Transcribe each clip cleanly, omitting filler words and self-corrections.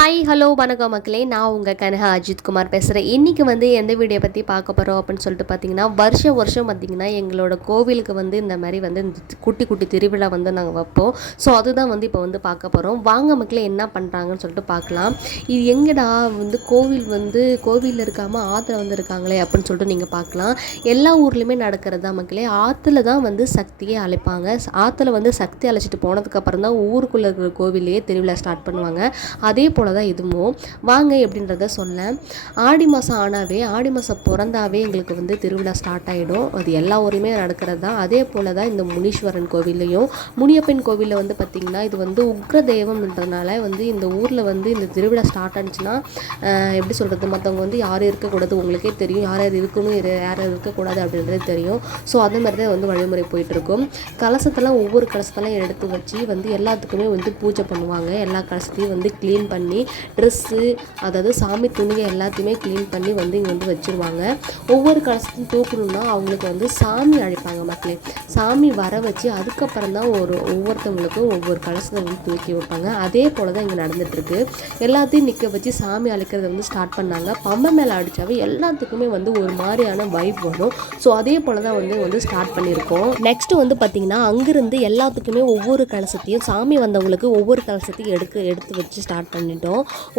Hi hello வணக்கம் மக்களே, நான் உங்கள் கனகா அஜித்குமார் பேசுகிறேன். இன்றைக்கி வந்து எந்த வீடியோ பற்றி பார்க்க போகிறோம் அப்படின்னு சொல்லிட்டு பார்த்தீங்கன்னா, வருஷம் பார்த்திங்கன்னா எங்களோட கோவிலுக்கு வந்து இந்த மாதிரி வந்து இந்த குட்டி குட்டி திருவிழா வந்து நாங்கள் வைப்போம். ஸோ அதுதான் வந்து இப்போ வந்து பார்க்க போகிறோம். வாங்க மக்களே என்ன பண்ணுறாங்கன்னு சொல்லிட்டு பார்க்கலாம். இது எங்கடா வந்து கோவிலில் இருக்காமல் ஆற்றுல வந்து இருக்காங்களே அப்படின்னு சொல்லிட்டு நீங்கள் பார்க்கலாம். எல்லா ஊர்லேயுமே நடக்கிறது தான் மக்களே. ஆற்றுல தான் வந்து சக்தியை அழைப்பாங்க. ஆற்றுல வந்து சக்தி அழைச்சிட்டு போனதுக்கப்புறம் தான் ஊருக்குள்ளே இருக்கிற கோவிலையே திருவிழா ஸ்டார்ட் பண்ணுவாங்க. அதே போல் தான் இதுவும். வாங்க எப்படின்றத சொல்ல. ஆடி மாதம் ஆனாவே, ஆடி மாதம் பிறந்தாவே எங்களுக்கு வந்து திருவிழா ஸ்டார்ட் ஆகிடும். அது எல்லா ஊரையுமே நடக்கிறது தான். அதே போல் தான் இந்த முனீஸ்வரன் கோவில்லையும், முனியப்பன் கோவிலில் வந்து பார்த்திங்கன்னா இது வந்து உக்ர தெய்வம்ன்றதுனால வந்து இந்த ஊரில் வந்து இந்த திருவிழா ஸ்டார்ட் ஆனிச்சுன்னா எப்படி சொல்கிறது, மற்றவங்க வந்து யாரும் இருக்கக்கூடாது, உங்களுக்கே தெரியும் யார் யார் இருக்கணும் யார் இருக்கக்கூடாது அப்படின்றது தெரியும். ஸோ அதே மாதிரி தான் வந்து வழிமுறை போயிட்டுருக்கும். கலசத்தெல்லாம் ஒவ்வொரு கலசத்தெல்லாம் எடுத்து வச்சு வந்து எல்லாத்துக்குமே வந்து பூஜை பண்ணுவாங்க. எல்லா கலசத்தையும் வந்து க்ளீன் பண்ணி ட்ரெஸ்ஸு, அதாவது சாமி துணியை எல்லாத்தையுமே க்ளீன் பண்ணி வந்து இங்கே வந்து வச்சுருவாங்க. ஒவ்வொரு கலசத்தையும் தூக்கணுன்னா அவங்களுக்கு வந்து சாமி அழைப்பாங்க மக்களே. சாமி வர வச்சு அதுக்கப்புறம் தான் ஒவ்வொருத்தவங்களுக்கும் ஒவ்வொரு கலசத்தை வந்து தூக்கி வைப்பாங்க. அதே போல் தான் இங்கே நடந்துகிட்ருக்கு. எல்லாத்தையும் நிற்க வச்சு சாமி அழைக்கிறத வந்து ஸ்டார்ட் பண்ணாங்க. பம்பை மேலே அடித்தாவே எல்லாத்துக்குமே வந்து ஒரு மாதிரியான வைப் வரும். ஸோ அதே போல் தான் வந்து ஸ்டார்ட் பண்ணியிருக்கோம். நெக்ஸ்ட்டு வந்து பார்த்திங்கன்னா அங்கேருந்து எல்லாத்துக்குமே ஒவ்வொரு கலசத்தையும் சாமி வந்தவங்களுக்கு ஒவ்வொரு கலசத்தையும் எடுத்து வச்சு ஸ்டார்ட் பண்ணிட்டோம்.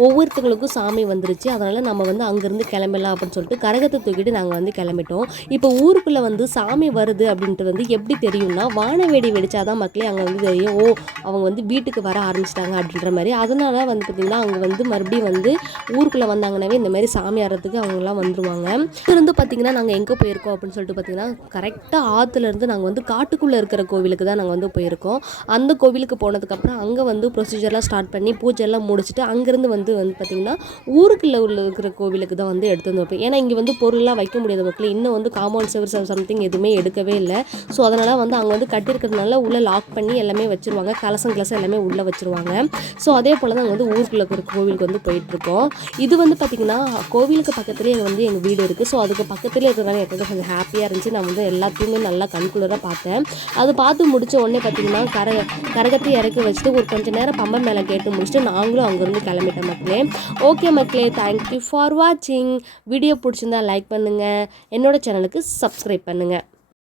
ஒவ்வொருத்தங்களுக்கும் சாமி வந்துருச்சு. அதனால் நம்ம வந்து அங்கேருந்து கிளம்பலாம் அப்படின்னு சொல்லிட்டு கரகத்தை தூக்கிட்டு நாங்கள் வந்து கிளம்பிட்டோம். இப்போ ஊருக்குள்ளே வந்து சாமி வருது அப்படின்ட்டு வந்து எப்படி தெரியும்னா, வானவேடி வெடிச்சாதான் மக்களே அங்கே வந்து தெரியும். அவங்க வந்து வீட்டுக்கு வர ஆரம்பிச்சிட்டாங்க அப்படின்ற மாதிரி. அதனால வந்து பார்த்திங்கன்னா அங்கே வந்து மறுபடியும் வந்து ஊருக்குள்ளே வந்தாங்கன்னாவே இந்த மாதிரி சாமி ஆடுறதுக்கு அவங்களாம் வந்துடுவாங்க. இருந்து பார்த்திங்கன்னா நாங்கள் எங்கே போயிருக்கோம் அப்படின்னு சொல்லிட்டு பார்த்திங்கன்னா, கரெக்டாக ஆற்றுலேருந்து நாங்கள் வந்து காட்டுக்குள்ளே இருக்கிற கோவிலுக்கு தான் நாங்கள் வந்து போயிருக்கோம். அந்த கோவிலுக்கு போனதுக்கப்புறம் அங்கே வந்து ப்ரொசீஜர்லாம் ஸ்டார்ட் பண்ணி பூஜைலாம் முடிச்சுட்டு அங்கேருந்து வந்து பார்த்திங்கன்னா ஊருக்குள்ளே இருக்கிற கோவிலுக்கு தான் வந்து எடுத்து வந்து வைப்பேன். ஏன்னா இங்கே வந்து பொருள்லாம் வைக்க முடியாத மக்கள் இன்னும் வந்து காம்பவுண்ட் செவர் சம்திங் எதுவுமே எடுக்கவே இல்லை. ஸோ அதனால் வந்து அங்கே வந்து கட்டியிருக்கிறதுனால உள்ளே லாக் பண்ணி எல்லாமே வச்சுருவாங்க. கலசம் எல்லாமே உள்ளே வச்சுருவாங்க. ஸோ அதே போல் தான் வந்து ஊருக்குள்ளே இருக்கிற கோவிலுக்கு வந்து போயிட்டுருக்கோம். இது வந்து பார்த்திங்கன்னா கோவிலுக்கு பக்கத்துலேயே வந்து எங்கள் வீடு இருக்குது. ஸோ அதுக்கு பக்கத்துலேயே இருக்கிறதால எனக்கு கொஞ்சம் ஹாப்பியாக இருந்துச்சு. நான் வந்து எல்லாத்தையுமே நல்லா கண்குளிராக பார்த்தேன். அது பார்த்து முடித்த உடனே பார்த்திங்கன்னா கரகத்தை இறக்கி வச்சுட்டு ஒரு கொஞ்சம் நேரம் பம்பை மேலே கேட்டு முடிச்சுட்டு நாங்களும் அங்கேருந்து கிளம்பிட்டோம் மக்களே. ஓகே மக்களே, தேங்க்யூ ஃபார் வாட்சிங். வீடியோ பிடிச்சிருந்தா லைக் பண்ணுங்கள், என்னோட சேனலுக்கு சப்ஸ்கிரைப் பண்ணுங்கள்.